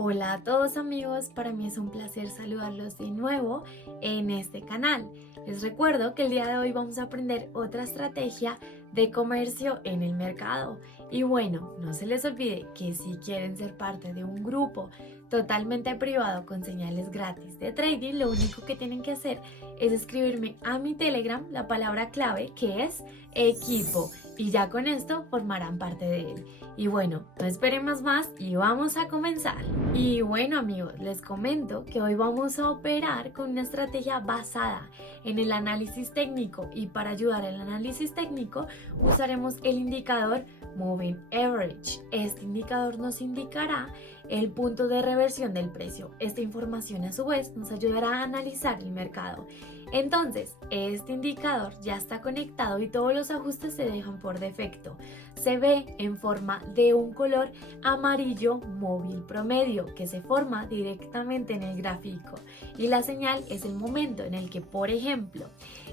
Hola a todos amigos, para mí es un placer saludarlos de nuevo en este canal. Les recuerdo que el día de hoy vamos a aprender otra estrategia de comercio en el mercado. Y bueno, no se les olvide que si quieren ser parte de un grupo totalmente privado con señales gratis de trading, lo único que tienen que hacer es escribirme a mi Telegram la palabra clave que es equipo y ya con esto formarán parte de él. Y bueno, no esperemos más y vamos a comenzar. Y bueno amigos, les comento que hoy vamos a operar con una estrategia basada en el análisis técnico y para ayudar al análisis técnico usaremos el indicador Moving Average. Este indicador nos indicará el punto de reversión del precio. Esta información a su vez nos ayudará a analizar el mercado. Entonces, este indicador ya está conectado y todos los ajustes se dejan por defecto. Se ve en forma de un color amarillo móvil promedio que se forma directamente en el gráfico y la señal es el momento en el que, por ejemplo,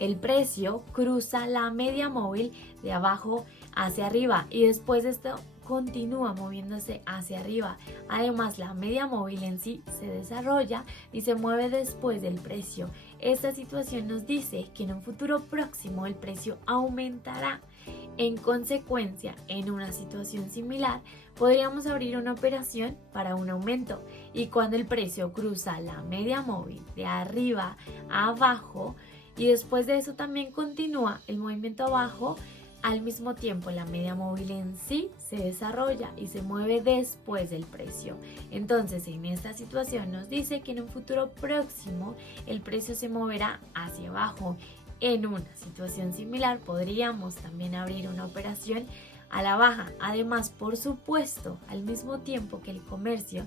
el precio cruza la media móvil de abajo hacia arriba y después de esto continúa moviéndose hacia arriba. Además, la media móvil en sí se desarrolla y se mueve después del precio. Esta situación nos dice que en un futuro próximo el precio aumentará. En consecuencia, en una situación similar, podríamos abrir una operación para un aumento y cuando el precio cruza la media móvil de arriba a abajo y después de eso también continúa el movimiento abajo, al mismo tiempo la media móvil en sí se desarrolla y se mueve después del precio. Entonces en esta situación nos dice que en un futuro próximo el precio se moverá hacia abajo. En una situación similar podríamos también abrir una operación a la baja. Además, por supuesto, al mismo tiempo que el comercio,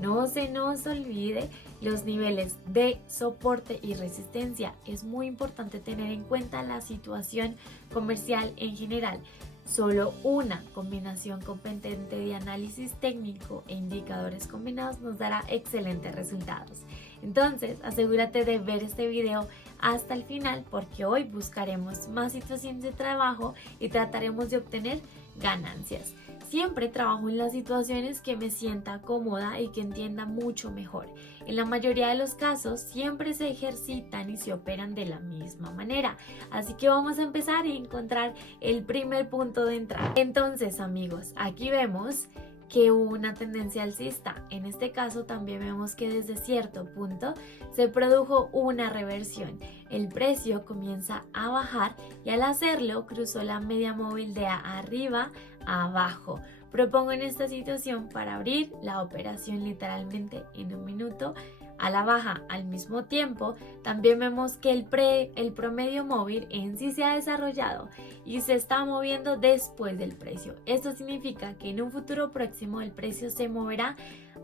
no se nos olvide los niveles de soporte y resistencia. Es muy importante tener en cuenta la situación comercial en general. Solo una combinación competente de análisis técnico e indicadores combinados nos dará excelentes resultados. Entonces, asegúrate de ver este video hasta el final porque hoy buscaremos más situaciones de trabajo y trataremos de obtener ganancias. Siempre trabajo en las situaciones que me sienta cómoda y que entienda mucho mejor. En la mayoría de los casos siempre se ejercitan y se operan de la misma manera. Así que vamos a empezar a encontrar el primer punto de entrada. Entonces amigos, aquí vemos que hubo una tendencia alcista. En este caso también vemos que desde cierto punto se produjo una reversión. El precio comienza a bajar y al hacerlo cruzó la media móvil de arriba a abajo. Propongo en esta situación para abrir la operación literalmente en un minuto a la baja. Al mismo tiempo también vemos que el promedio móvil en sí se ha desarrollado y se está moviendo después del precio. Esto significa que en un futuro próximo el precio se moverá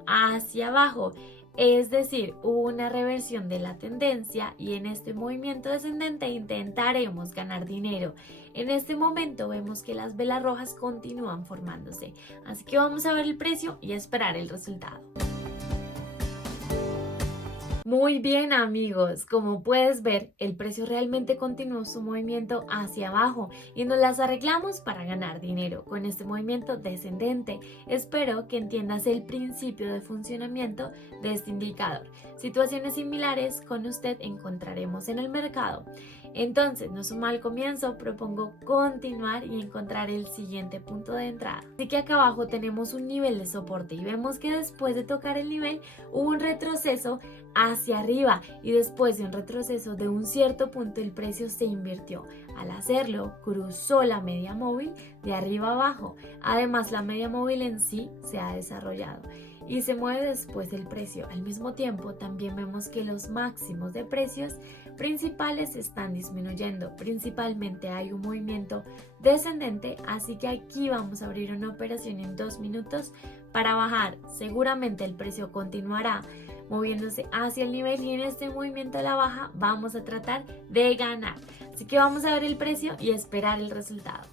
hacia abajo. Es decir, hubo una reversión de la tendencia y en este movimiento descendente intentaremos ganar dinero. En este momento vemos que las velas rojas continúan formándose, así que vamos a ver el precio y esperar el resultado. Muy bien amigos, como puedes ver, el precio realmente continuó su movimiento hacia abajo y nos las arreglamos para ganar dinero con este movimiento descendente. Espero que entiendas el principio de funcionamiento de este indicador. Situaciones similares con usted encontraremos en el mercado. Entonces, no es un mal comienzo, propongo continuar y encontrar el siguiente punto de entrada. Así que acá abajo tenemos un nivel de soporte y vemos que después de tocar el nivel hubo un retroceso hacia arriba y después de un retroceso de un cierto punto el precio se invirtió. Al hacerlo cruzó la media móvil de arriba a abajo. Además la media móvil en sí se ha desarrollado y se mueve después del precio. Al mismo tiempo también vemos que los máximos de precios principales están disminuyendo. Principalmente hay un movimiento descendente, así que aquí vamos a abrir una operación en 2 minutos para bajar. Seguramente el precio continuará moviéndose hacia el nivel y en este movimiento a la baja vamos a tratar de ganar. Así que vamos a ver el precio y esperar el resultado.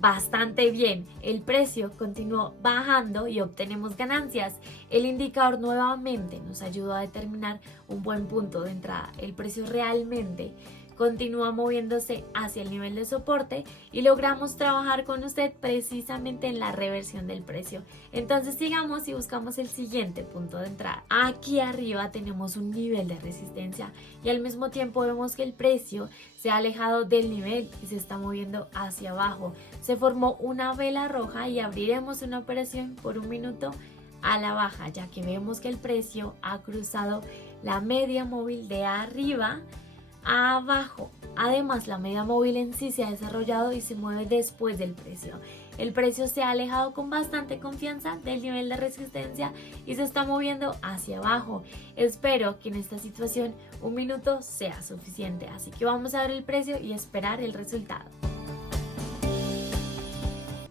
Bastante bien, el precio continuó bajando y obtenemos ganancias. El indicador nuevamente nos ayudó a determinar un buen punto de entrada. El precio realmente continúa moviéndose hacia el nivel de soporte y logramos trabajar con usted precisamente en la reversión del precio. Entonces sigamos y buscamos el siguiente punto de entrada. Aquí arriba tenemos un nivel de resistencia y al mismo tiempo vemos que el precio se ha alejado del nivel y se está moviendo hacia abajo. Se formó una vela roja y abriremos una operación por 1 minuto a la baja, ya que vemos que el precio ha cruzado la media móvil de arriba a abajo. Además, la media móvil en sí se ha desarrollado y se mueve después del precio. El precio se ha alejado con bastante confianza del nivel de resistencia y se está moviendo hacia abajo. Espero que en esta situación 1 minuto sea suficiente, así que vamos a ver el precio y esperar el resultado.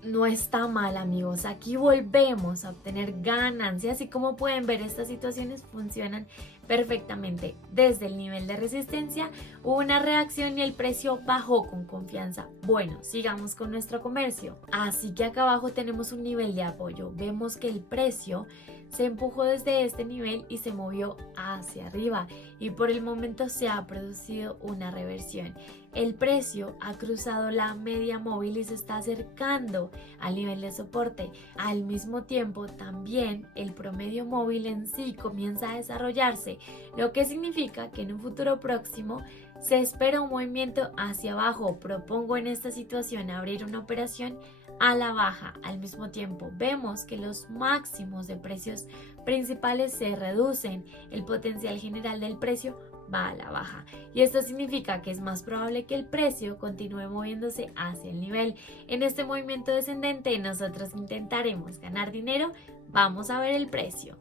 No está mal, amigos, aquí volvemos a obtener ganancias y como pueden ver, estas situaciones funcionan perfectamente. Desde el nivel de resistencia hubo una reacción y el precio bajó con confianza. Bueno, sigamos con nuestro comercio. Así que acá abajo tenemos un nivel de apoyo. Vemos que el precio se empujó desde este nivel y se movió hacia arriba y por el momento se ha producido una reversión. El precio ha cruzado la media móvil y se está acercando al nivel de soporte. Al mismo tiempo, también el promedio móvil en sí comienza a desarrollarse, lo que significa que en un futuro próximo se espera un movimiento hacia abajo. Propongo en esta situación abrir una operación a la baja. Al mismo tiempo, vemos que los máximos de precios principales se reducen. El potencial general del precio va a la baja y esto significa que es más probable que el precio continúe moviéndose hacia el nivel. En este movimiento descendente nosotros intentaremos ganar dinero. Vamos a ver el precio.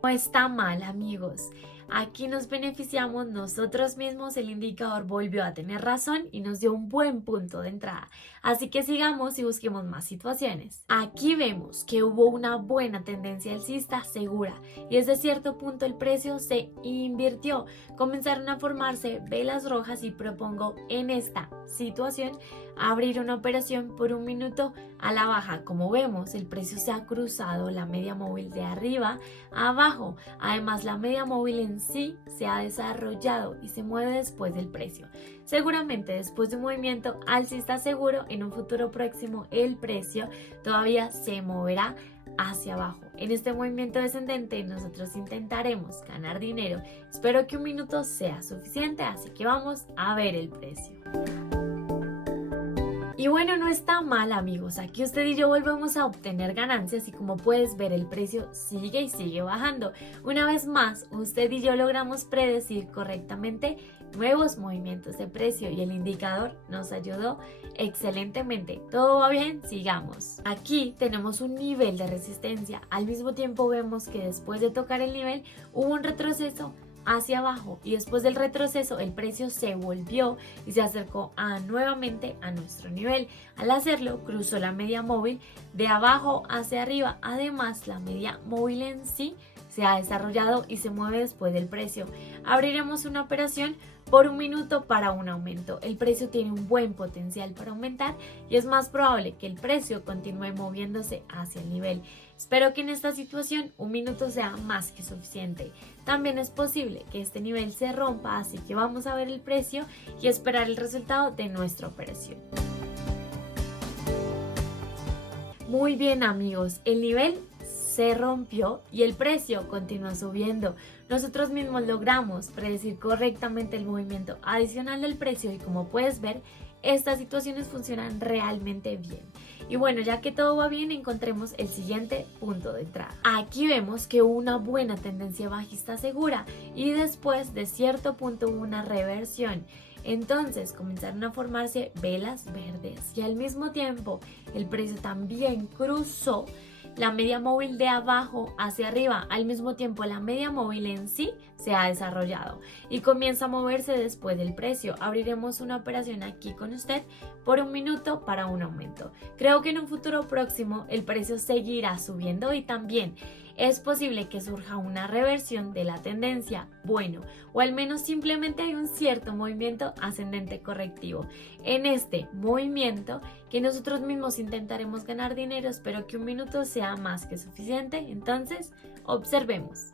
No está mal, amigos. Aquí nos beneficiamos nosotros mismos, el indicador volvió a tener razón y nos dio un buen punto de entrada. Así que sigamos y busquemos más situaciones. Aquí vemos que hubo una buena tendencia alcista segura y desde cierto punto el precio se invirtió. Comenzaron a formarse velas rojas y propongo en esta situación abrir una operación por 1 minuto a la baja. Como vemos, el precio se ha cruzado la media móvil de arriba a abajo. Además, la media móvil en sí se ha desarrollado y se mueve después del precio. Seguramente después de un movimiento alcista seguro, en un futuro próximo el precio todavía se moverá hacia abajo. En este movimiento descendente nosotros intentaremos ganar dinero. Espero que 1 minuto sea suficiente, así que vamos a ver el precio. Y bueno, no está mal, amigos, aquí usted y yo volvemos a obtener ganancias y como puedes ver el precio sigue y sigue bajando. Una vez más, usted y yo logramos predecir correctamente nuevos movimientos de precio y el indicador nos ayudó excelentemente. ¿Todo va bien? Sigamos. Aquí tenemos un nivel de resistencia. Al mismo tiempo vemos que después de tocar el nivel hubo un retroceso hacia abajo y después del retroceso el precio se volvió y se acercó nuevamente a nuestro nivel. Al hacerlo cruzó la media móvil de abajo hacia arriba. Además, la media móvil en sí se ha desarrollado y se mueve después del precio. Abriremos una operación por 1 minuto para un aumento. El precio tiene un buen potencial para aumentar y es más probable que el precio continúe moviéndose hacia el nivel. Espero que en esta situación 1 minuto sea más que suficiente. También es posible que este nivel se rompa, así que vamos a ver el precio y esperar el resultado de nuestra operación. Muy bien, amigos, el nivel se rompió y el precio continuó subiendo. Nosotros mismos logramos predecir correctamente el movimiento adicional del precio y como puedes ver, estas situaciones funcionan realmente bien. Y bueno, ya que todo va bien, encontremos el siguiente punto de entrada. Aquí vemos que hubo una buena tendencia bajista segura y después de cierto punto hubo una reversión. Entonces comenzaron a formarse velas verdes y al mismo tiempo el precio también cruzó la media móvil de abajo hacia arriba. Al mismo tiempo la media móvil en sí se ha desarrollado y comienza a moverse después del precio. Abriremos una operación aquí con usted por 1 minuto para un aumento. Creo que en un futuro próximo el precio seguirá subiendo y también es posible que surja una reversión de la tendencia, bueno, o al menos simplemente hay un cierto movimiento ascendente correctivo. En este movimiento que nosotros mismos intentaremos ganar dinero, espero que 1 minuto sea más que suficiente, entonces observemos.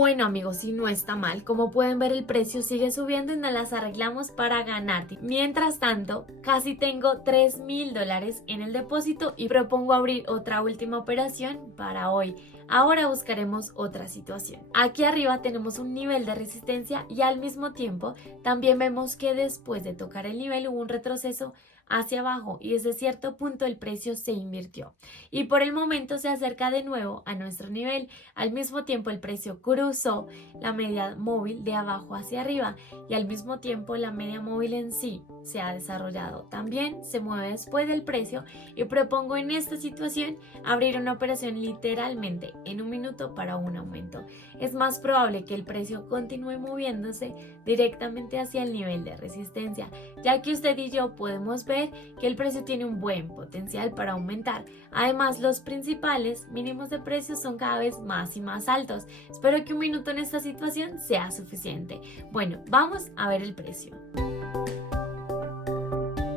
Bueno amigos, si no está mal, como pueden ver el precio sigue subiendo y nos las arreglamos para ganar. Mientras tanto, casi tengo $3,000 en el depósito y propongo abrir otra última operación para hoy. Ahora buscaremos otra situación. Aquí arriba tenemos un nivel de resistencia y al mismo tiempo también vemos que después de tocar el nivel hubo un retroceso hacia abajo y desde cierto punto el precio se invirtió y por el momento se acerca de nuevo a nuestro nivel. Al mismo tiempo el precio cruzó la media móvil de abajo hacia arriba y al mismo tiempo la media móvil en sí se ha desarrollado. También se mueve después del precio y propongo en esta situación abrir una operación literalmente en un minuto para un aumento. Es más probable que el precio continúe moviéndose directamente hacia el nivel de resistencia, ya que usted y yo podemos ver que el precio tiene un buen potencial para aumentar. Además, los principales mínimos de precios son cada vez más y más altos. Espero que un minuto en esta situación sea suficiente. Bueno, vamos a ver el precio.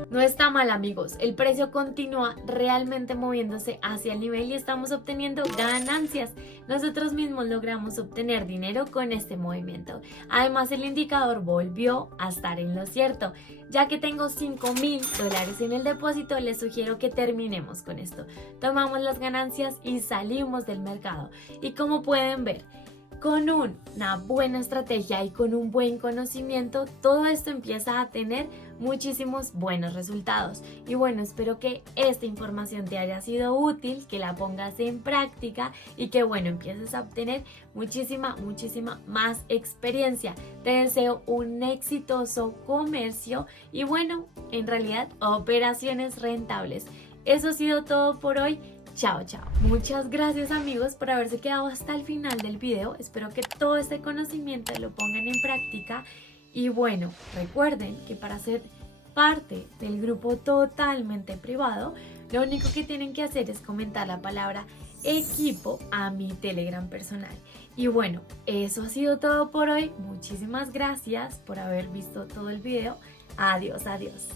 No está mal amigos, el precio continúa realmente moviéndose hacia el nivel y estamos obteniendo ganancias. Nosotros mismos logramos obtener dinero con este movimiento. Además el indicador volvió a estar en lo cierto. Ya que tengo $5,000 en el depósito, les sugiero que terminemos con esto. Tomamos las ganancias y salimos del mercado. Y como pueden ver, con una buena estrategia y con un buen conocimiento, todo esto empieza a tener muchísimos buenos resultados. Y bueno, espero que esta información te haya sido útil, que la pongas en práctica y que bueno, empieces a obtener muchísima más experiencia. Te deseo un exitoso comercio y bueno, en realidad operaciones rentables. Eso ha sido todo por hoy. Chao, chao. Muchas gracias amigos por haberse quedado hasta el final del video. Espero que todo este conocimiento lo pongan en práctica. Y bueno, recuerden que para ser parte del grupo totalmente privado, lo único que tienen que hacer es comentar la palabra equipo a mi Telegram personal. Y bueno, eso ha sido todo por hoy. Muchísimas gracias por haber visto todo el video. Adiós, adiós.